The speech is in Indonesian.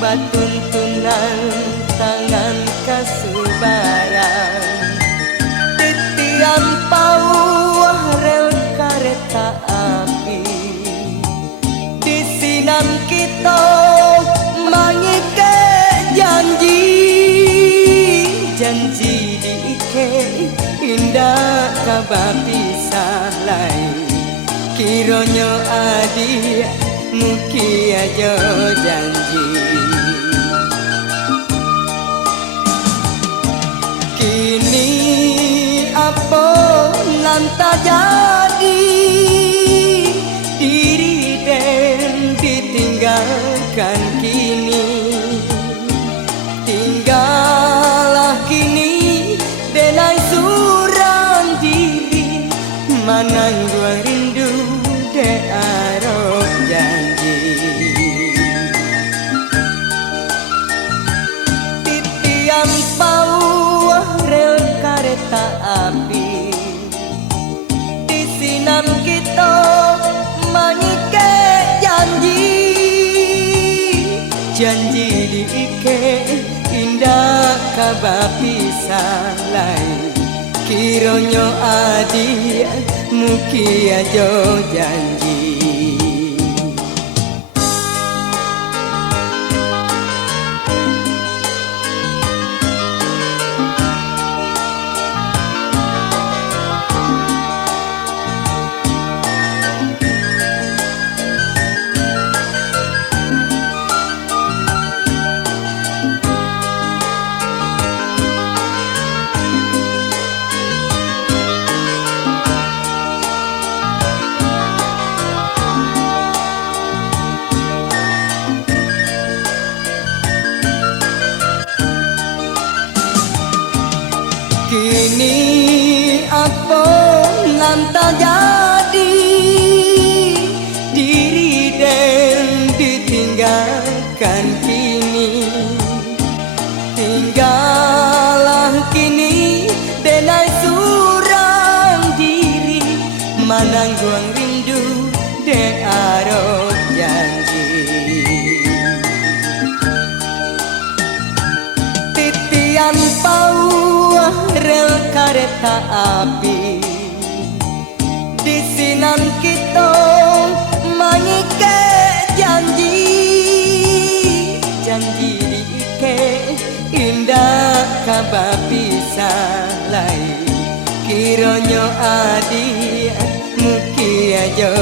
batuntunan tangan kasubaran titian pauah rel kereta api disinan kita mangike janji diike indah kabar pisah lain kironyo adi muki aja janji kini apa nanta jadi diri den ditinggalkan kini tinggalah kini denai suram diri manang gua rindu de arok janji titian pauah rel kereta api disinan kita mangike janji diike indah kabar pisah lain kironyo adi muki aja janji kini apa nanta jadi diri den ditinggalkan kini tinggalah kini denai surang diri manang guang rindu de arok janji titian pauah rel kereta api disinan kita mangike janji diike indah kabar pisah lain kironyo adi muki aja